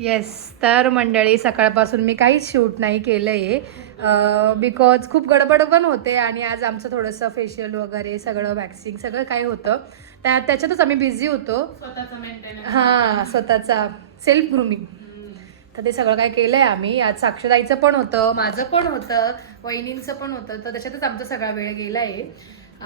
Yes. तर मंडळी सकाळपासून मी काहीच शूट नाही केलं आहे बिकॉज खूप गडबड पण होते आणि आज आमचं थोडंसं फेशियल वगैरे सगळं वॅक्सिंग सगळं काही होतं त्याच्यातच आम्ही बिझी होतो. हां, स्वतःचा सेल्फ ग्रूमिंग. तर ते सगळं काय केलं आहे आम्ही. आज साक्षीताईचं पण होतं, माझं पण होतं, वहिनींचं पण होतं, तर त्याच्यातच आमचा सगळा वेळ गेला आहे.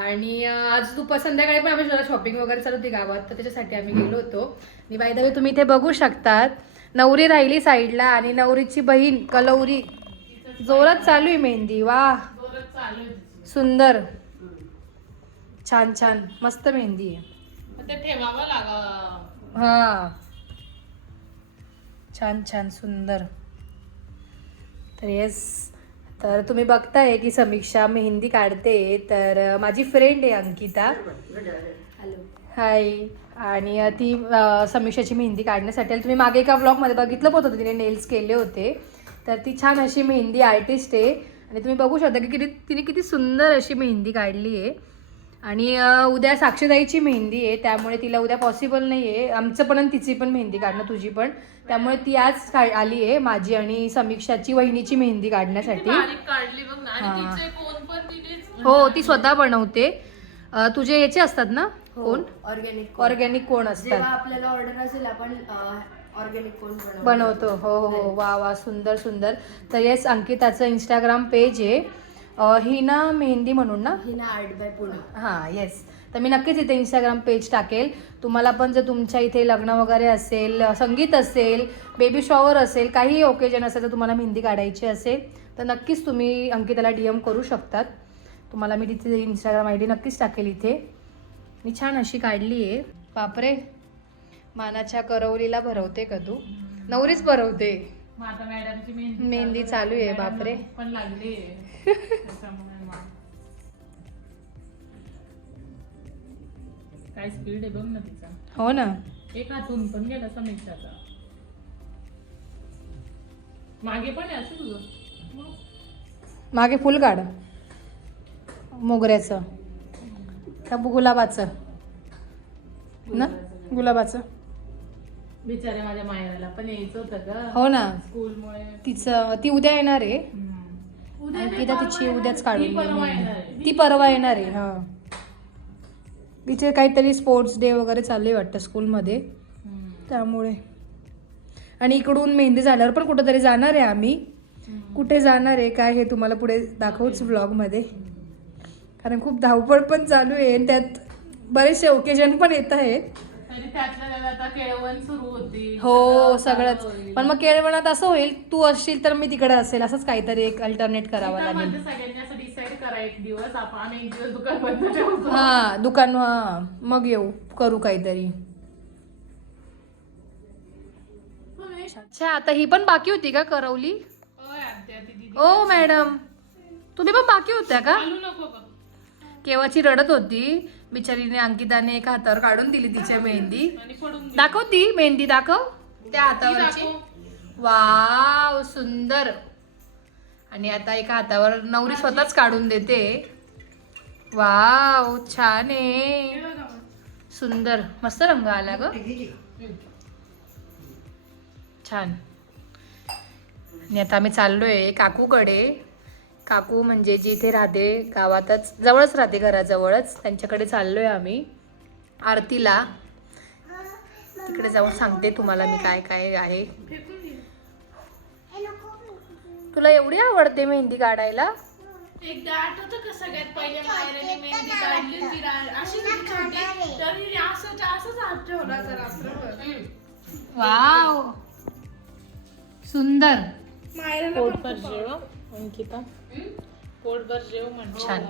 आणि आज संध्याकाळी पण आम्ही जरा शॉपिंग वगैरे चालू होती गावात, तर त्याच्यासाठी आम्ही गेलो होतो. आणि बाय द वे तुम्ही इथे बघू शकतात, नवरी राहिली साईडला आणि नवरीची बहीण कलौरी जोरात चालू आहे मेहंदी. वा, सुंदर, छान छान मस्त मेहंदी आहे. हा, छान छान सुंदर. तर येस, तर तुम्ही बघताय की समीक्षा मेहंदी काढते. तर माझी फ्रेंड आहे अंकिता. हॅलो, हाय. आणि ती समीक्षाची मेहंदी काढण्यासाठी आली. तुम्ही मागे एका व्लॉगमध्ये बघितलं होतं, तिने नेल्स केले होते. तर ती छान अशी मेहंदी आर्टिस्ट आहे आणि तुम्ही बघू शकता की तिने किती सुंदर अशी मेहंदी काढली आहे. आणि उद्या साक्षीताईची मेहंदी आहे, त्यामुळे तिला उद्या पॉसिबल नाही आहे आमचं पण आणि तिची पण मेहंदी काढणं, तुझी पण. त्यामुळे ती आज आली आहे माझी आणि समीक्षाची वहिनीची मेहंदी काढण्यासाठी. हो, ती स्वतः बनवते. तुझे याचे असतात ना कोण? ऑर्गॅनिक कोण असतात. आपल्याला ऑर्डर असेल आपण ऑर्गॅनिक कोण बनवतो. हो हो, वा वा, सुंदर सुंदर. तर येस, अंकिताचं इंस्टाग्राम पेज आहे हिना मेहंदी म्हणून ना, हिना आर्ट बाय पुणे. हां, येस. तर मी नक्कीच इथे इंस्टाग्राम पेज टाकेल. तुम्हाला पण जर तुमच्या इथे लग्न वगैरे असेल, संगीत असेल, बेबी शॉवर असेल, काही ओकेजन असेल, तर तुम्हाला मेहंदी काढायची असेल तर नक्कीच तुम्ही अंकिताला DM करू शकतात. तुम्हाला मी तिथे इंस्टाग्राम ID नक्कीच टाकेल इथे. मी छान अशी काढली आहे. बापरे, मानाच्या करवलीला भरवते का तू? नवरीच भरवते. मेहंदी चालू आहे. बापरे, पण लागली काय स्पीड आहे बघ ना तिचा. हो ना, एक हातून पण गेला समीक्षाचा. मागे पण आहे असं तुझं. मागे फुल काढ, मोगऱ्याचं का गुलाबाचं ना, गुलाबाचं. बिचारे माझ्या मायराला पण यायचं होतं का. हो ना, स्कूलमुळे. ती उद्या येणार आहे. अंकिता तिची उद्याच काढून ती परवा येणार आहे. हा, तिचे काहीतरी स्पोर्ट्स डे वगैरे चालले वाटतं स्कूलमध्ये, त्यामुळे. आणि इकडून मेहंदी झाल्यावर पण कुठंतरी जाणार आहे आम्ही. कुठे जाणार आहे काय हे तुम्हाला पुढे दाखवूच व्लॉगमध्ये, कारण खूप धावपळ पण चालू आहे आणि त्यात बरेचसे ओकेजन पण येत आहेत. हो, सगळंच. पण मग केळवणात असं होईल, तू असशील तर मी तिकडे असेल, असंच काहीतरी एक अल्टरनेट करावं लागेल. हा, दुकान. हा, मग येऊ, करू काहीतरी. अच्छा, आता ही पण बाकी होती का करवली? ओ मॅडम, तुम्ही पण बाकी होत्या का? केव्हाची रडत होती बिचारीने. अंकिताने एका हातावर काढून दिली तिची मेहंदी. दाखव ती मेहंदी, दाखव त्या हातावरची. वाव, सुंदर. आणि आता एका हातावर नवरी स्वतःच काढून देते. वाव, छान आहे, सुंदर, मस्त रंग आला ग, छान. आणि आता आम्ही चाललोय काकूकडे. काकू म्हणजे जिथे राहते गावातच, जवळच राहते, घराजवळच, त्यांच्याकडे चाललोय आम्ही आरतीला. तिकडे जाऊन सांगते तुम्हाला मी काय काय आहे. तुला एवढी आवडते मेहंदी काढायला? एकदा आठवतं का सगळ्यात पहिले मायराने मेहंदी काढली होती अशी छोटी, तरी असंच हात ठेवला तर रात्रभर. वाव, सुंदर. पोटभर जेव अंकिता, पोटभर जेव म्हणजे. छान.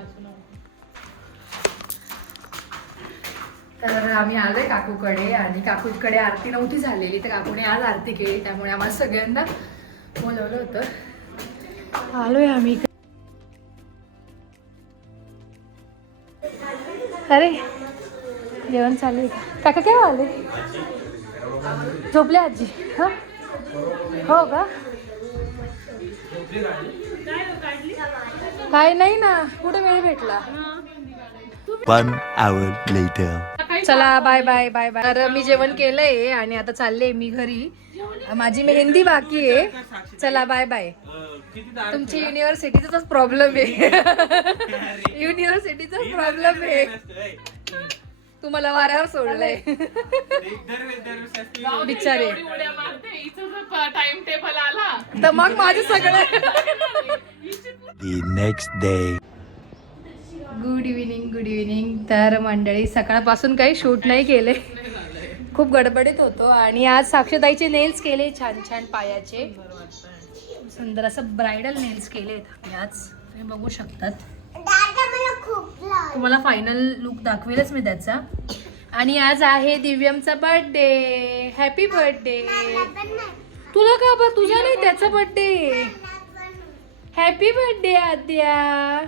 तर आम्ही आलोय काकूकडे आणि काकूकडे आरती नव्हती झालेली, तर काकूने आज आरती केली, त्यामुळे आम्हाला सगळ्यांना बोलवलं होतं. आलोय आम्ही. अरे, जेवण चालू आहे. काका केव्हा आले? झोपले आजी? हा, हो का? काय नाही ना, कुठे वेळ भेटला. 1 hour later. चला बाय बाय बाय बाय. तर मी जेवण केलंय आणि आता चालले मी घरी. माझी मेहंदी बाकी आहे. चला बाय बाय. तुमची युनिव्हर्सिटीचाच प्रॉब्लेम आहे. युनिव्हर्सिटीचाच प्रॉब्लेम आहे. तुम्हाला वाऱ्यावर सोडलंय बिचारे. टाइम टेबल आला तर मग माझे सगळे. Good evening good evening. तर मंडळी सकाळपासून काही शूट नाही केले, खूप गडबडीत होतो. आणि आज साक्षताईचे नेल्स केले छान छान पायाचे, सुंदर असं ब्रायडल नेल्स केले आज. तुम्ही बघू शकतात. तुम्हाला फायनल लुक दाखवेलच मी त्याचा. आणि आज आहे दिव्यमचा बर्थडे. Happy birthday. तुला का बा, तुझा नाही त्याचा बर्थडे. हॅपी बर्थडे आद्या.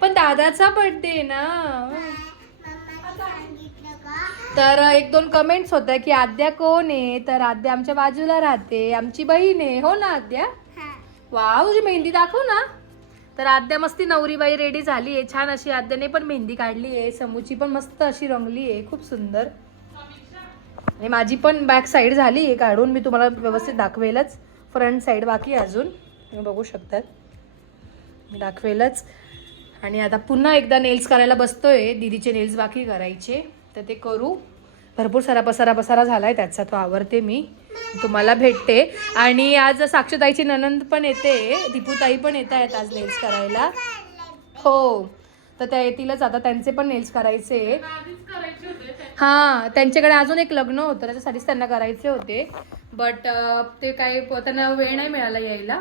पण दादाचा बर्थडे ना. तर एक दोन कमेंट्स होत्या की आद्या कोण आहे, तर आद्या आमच्या बाजूला राहते, आमची बहीण आहे. हो ना आद्या. वाव, तुझी मेहंदी दाखव ना. तर आद्या मस्ती नवरीबाई रेडी झाली आहे. छान अशी आद्याने पण मेहंदी काढली आहे. समूची पण मस्त अशी रंगली आहे, खूप सुंदर. आणि माझी पण बॅक साईड झाली आहे काढून. मी तुम्हाला व्यवस्थित दाखवेलच. फ्रंट साईड बाकी अजून, तुम्ही बघू शकतात, मी दाखवेलच. आणि आता पुन्हा एकदा नेल्स करायला बसतोय. दीदीचे नेल्स बाकी करायचे, तर ते करू. भरपूर सारा पसारा झालाय त्याचा, तो आवरते मी, तुम्हाला भेटते. आणि आज साक्षताईची ननंद पण येते, दीपूताई पण येत आहेत आज नेल्स करायला. हो, तर त्या येतीलच आता. त्यांचे पण नेल्स करायचे. हां, त्यांच्याकडे अजून एक लग्न होतं, त्याच्यासाठीच त्यांना करायचे होते. बट ते काही त्यांना वेळ नाही मिळाला यायला.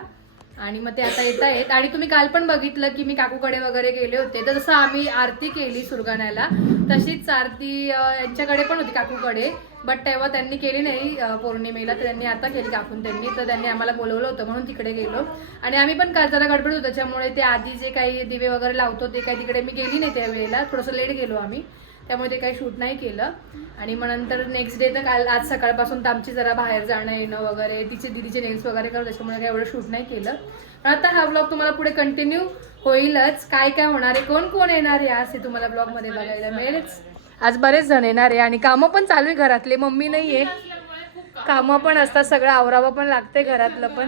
आणि मग ते आता येत आहेत. आणि तुम्ही काल पण बघितलं की मी काकूकडे वगैरे गेले होते, तर जसं आम्ही आरती केली सुरगाण्याला, तशीच आरती यांच्याकडे पण होती काकूकडे. बट तेव्हा त्यांनी केली नाही पौर्णिमेला, तर त्यांनी आता केली काकून त्यांनी. तर त्यांनी आम्हाला बोलवलं होतं म्हणून तिकडे गेलो. आणि आम्ही पण काल जरा गडबड होतो, त्याच्यामुळे ते आधी जे काही दिवे वगैरे लावतो ते काही तिकडे मी गेली नाही त्यावेळेला. थोडंसं लेट गेलो आम्ही, त्यामुळे ते काही शूट नाही केलं. आणि मग नंतर नेक्स्ट डे तर काल आज सकाळपासून तर आमची जरा बाहेर जाणं येणं वगैरे, दीदीचे नेल्स वगैरे करत, त्याच्यामुळे काही एवढं शूट नाही केलं. पण आता हा ब्लॉग तुम्हाला पुढे कंटिन्यू होईलच. काय काय होणार आहे, कोण कोण येणार आहे आज हे तुम्हाला ब्लॉगमध्ये बघायला मिळेलच. आज बरेच जण येणार आहे. आणि कामं पण चालू आहे घरातले. मम्मी नाही आहे, कामं पण असतात, सगळं आवरावं पण लागते घरातलं पण.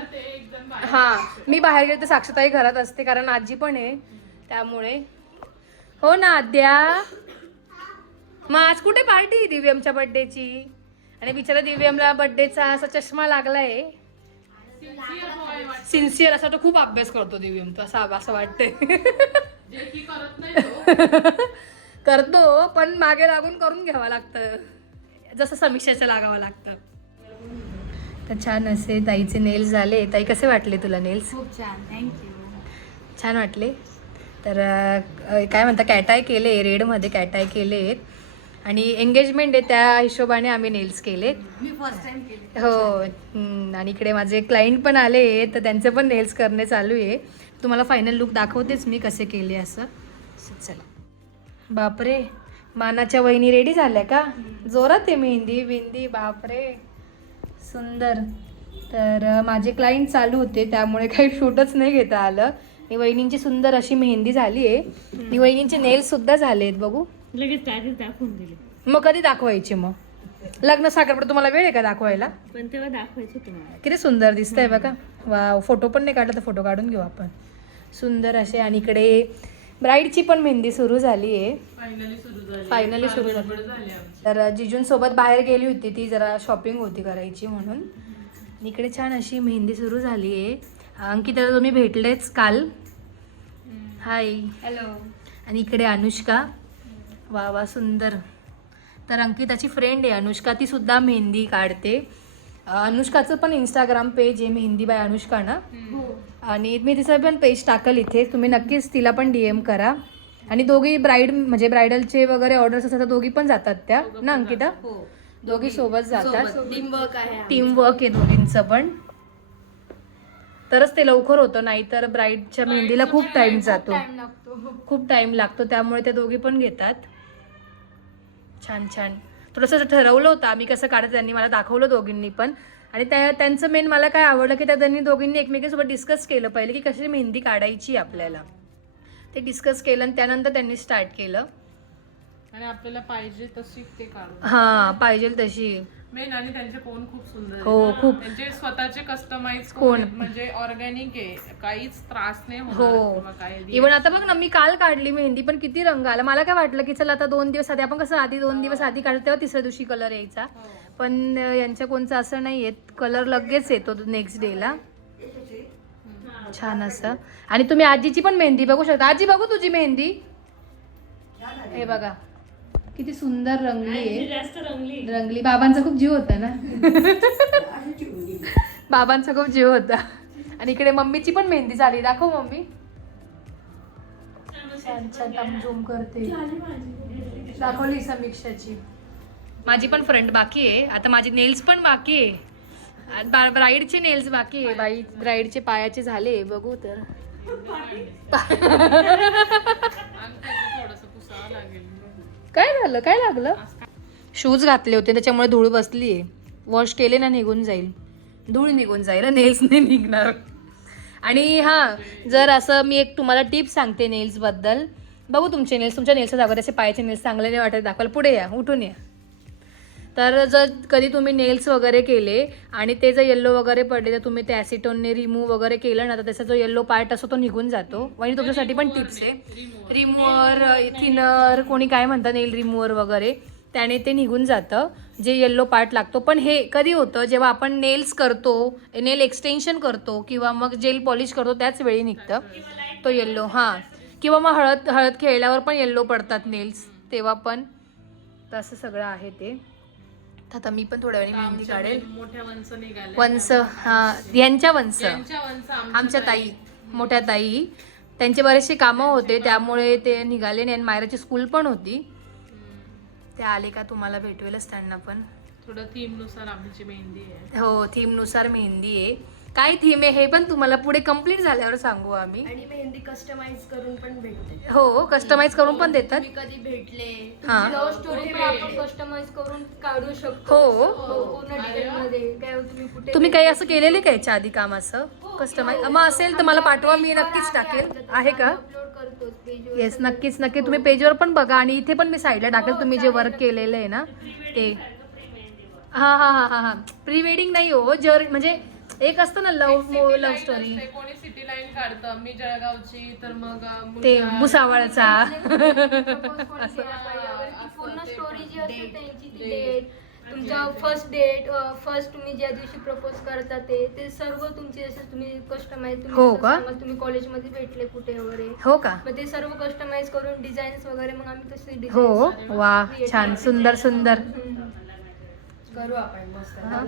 हां, मी बाहेर गेले तर साक्षताई घरात असते, कारण आजी पण आहे त्यामुळे. हो ना आद्या. मग आज कुठे पार्टी दिव्यमच्या बर्थडेची? आणि बिचारा दिव्यमला बर्थडेचा असा चष्मा लागलाय. सिन्सिअर असा तो खूप अभ्यास करतो दिव्यम, तो असं वाटतंय. करतो, पण मागे लागून करून घ्यावं लागतं, जसं समीक्षाचं लागावं लागतं. तर छान असे ताईचे नेल्स झाले. ताई कसे वाटले तुला नेल्स? खूप छान, थँक्यू. छान वाटले. तर काय म्हणता, कॅटाय केले, रेडमध्ये कॅटाय केले. आणि एंगेजमेंट आहे त्या हिशोबाने आम्ही नेल्स केले. मी फर्स्ट टाइम केले. हो. आणि इकडे माझे क्लायंट पण आले, तर त्यांचे पण नेल्स करणे चालू आहे. तुम्हाला फायनल लुक दाखवतेच मी कसे केले असं. चला. बापरे, मानाच्या वहिनी रेडी झाल्या का? जोरात आहे मेहंदी बिंदी, बापरे सुंदर. तर माझे क्लायंट चालू होते, त्यामुळे काही शूटच नाही घेता आलं. आणि वहिनींची सुंदर अशी मेहंदी झाली आहे. आणि वहिनींचे नेल्स सुद्धा झाले आहेत, बघू. लगेच दाखवून दिले. मग कधी दाखवायची? मग लग्न साखरपुडा तुम्हाला वेळ आहे का दाखवायला? पण तेव्हा दाखवायचं तुम्हाला. किती सुंदर दिसतंय बघा. वा, फोटो पण नाही काढला तर फोटो काढून घेऊ आपण. सुंदर असे. आणि इकडे ब्राईडची पण मेहंदी सुरू झाली आहे. फायनली सुरू झाली. तर जिजूंसोबत बाहेर गेली होती, ती जरा शॉपिंग होती करायची म्हणून. इकडे छान अशी मेहंदी सुरू झाली आहे. अंकिता तुम्ही भेटलेच काल. हाय. हॅलो. आणि इकडे अनुष्का. वा वा, सुंदर. तर अंकिताची फ्रेंड आहे अनुष्का, ती सुद्धा मेहंदी काढते. अनुष्काचं पण इंस्टाग्राम पेज आहे, मेहंदी बाय अनुष्का ना. आणि मी तिचं पण पेज टाकल इथे, तुम्ही नक्कीच तिला पण DM करा. आणि दोघी म्हणजे ब्रायडलचे वगैरे ऑर्डर्स असतात, दोघी पण जातात त्या ना अंकिता? दोघी सोबत जातात. टीम वर्क आहे दोघींचं पण, तरच ते लवकर होतं. नाहीतर ब्राईडच्या मेहंदीला खूप टाइम जातो, खूप टाइम लागतो. त्यामुळे ते दोघी पण घेतात. छान छान. थोडंसं ठरवलं होतं आम्ही कसं काढायचं, त्यांनी मला दाखवलं दोघींनी पण. आणि त्यांचं मेन मला काय आवडलं की त्यांनी दोघींनी एकमेकांसोबत डिस्कस केलं पहिले की कशी मेहंदी काढायची आपल्याला, ते डिस्कस केलं आणि त्यानंतर त्यांनी स्टार्ट केलं. आणि आपल्याला पाहिजे तशी ते काढू. हा पाहिजे तशी. मेन आणि त्यांचे कोण खूप सुंदर आहे. हो खूप. त्यांचे स्वतःचे कस्टमाइज कोण? म्हणजे ऑर्गॅनिक आहे, काहीच त्रास नाही हो होणार किंवा काय. इव्हन आता बघ ना, मी काल काढली मेहंदी पण किती रंग आला. मला काय वाटलं की चला आता 2 दिवस आधी, आपण कसं आधी 2 दिवस आधी काढतो तेव्हा तिसऱ्या दिवशी कलर यायचा, पण यांच्या कोणचं असं नाही येत, कलर लगेच येतो नेक्स्ट डेला. छान असं. आणि तुम्ही आजीची पण मेहंदी बघू शकता. आजी बघू तुझी मेहंदी, हे बघा किती सुंदर रंगली आहे. जास्त रंगली. बाबांचा खूप जीव होता ना. बाबांचा खूप जीव होता. आणि इकडे मम्मीची पण मेहंदी झाली. दाखव मम्मी. छान छान झूम करते. दाखवली समीक्षाची. माझी पण फ्रंट बाकी आहे. आता माझी नेल्स पण बाकी आहे. ब्राईडचे नेल्स बाकी आहे. ब्राईडचे पायाचे झाले. बघू तर. थोडस पुसावं लागेल. काय झालं? काय लागलं? शूज घातले होते त्याच्यामुळे धूळ बसली आहे. वॉश केले ना निघून जाईल, धूळ निघून जाईल, नेल्स नाही निघणार. आणि हां, जर असं मी एक तुम्हाला टिप सांगते नेल्सबद्दल. बघू तुमचे नेल्स, तुमच्या नेल्सचं दाखवत, असे पायाचे नेल्स चांगले नाही वाटत दाखवायला. पुढे या, उठून या. तर जर कधी तुम्ही नेल्स वगैरे केले आणि ते जर येल्लो वगैरे पडले तर तुम्ही ते ॲसिटोनने रिमूव्ह वगैरे केलं ना, तर त्याचा जो येल्लो पार्ट असतो तो निघून जातो. आणि तुमच्यासाठी पण टिप्स आहे. रिमूव्हर, थिनर, कोणी काय म्हणतं नेल रिमूव्हर वगैरे, त्याने ते निघून जातं जे येल्लो पार्ट लागतो. पण हे कधी होतं, जेव्हा आपण नेल्स करतो, नेल एक्सटेन्शन करतो किंवा मग जेल पॉलिश करतो त्याच वेळी निघतं तो येल्लो. हां, किंवा मग हळद खेळल्यावर पण येल्लो पडतात नेल्स, तेव्हा पण. तसं सगळं आहे ते. आता मी पण थोड्या वेळाने मेहंदी काढेल. मोठ्या वंस निघाले. वंस, हा यांच्या वंस, त्यांच्या वंस आमच्या ताई, मोठ्या ताई, त्यांचे बरेचसे कामं होते त्यामुळे ते निघाले नाही. आणि मायराची स्कूल पण होती. ते आले का तुम्हाला भेटवेलच त्यांना पण. थोडं थीम नुसार आमची मेहंदी आहे. हो, थीम नुसार मेहंदी आहे. काय थीम आहे हे पण तुम्हाला पुढे कंप्लीट झाल्यावर सांगू आम्ही. आणि मेहंदी कस्टमाइज करून पण भेटते. हो, कस्टमाइज करून पण देतात. तुम्ही कधी भेटले, हा. लव्ह स्टोरी पण आपण कस्टमाइज करून काढू शकतो. हो. पूर्ण डिटेल मध्ये काय तुम्ही कुठे तुम्ही काही असं केलेले का याच्या आधी काम असं कस्टमाइज? मग असेल तर मला पाठवा, मी नक्कीच टाकेल. आहे का? अपलोड करतो पेजवर. येस, नक्कीच नक्की. तुम्ही पेजवर पण बघा आणि इथे पण मी साईडला टाकेल तुम्ही जे वर्क केलेलं आहे ना ते. हां हां हां हां हां. प्री वेडिंग नाही हो, म्हणजे एक असतं ना लव्ह स्टोरी. कोणी सिटी लाईन काढतं, मी जळगावची, तर मग ते भुसावळचा. पूर्ण स्टोरी जी असते त्यांची ती डेट, तुमचा फर्स्ट डेट, फर्स्ट तुम्ही ज्या दिवशी प्रपोज करता ते सर्व तुमचे जसे तुम्ही कस्टमाइज. हो का? तुम्ही कॉलेजमध्ये भेटले कुठे वगैरे, हो का? मग ते सर्व कस्टमाइज करून डिझाईन्स वगैरे मग आम्ही तसे हो, वा, छान, सुंदर सुंदर. करू आपण मस्त.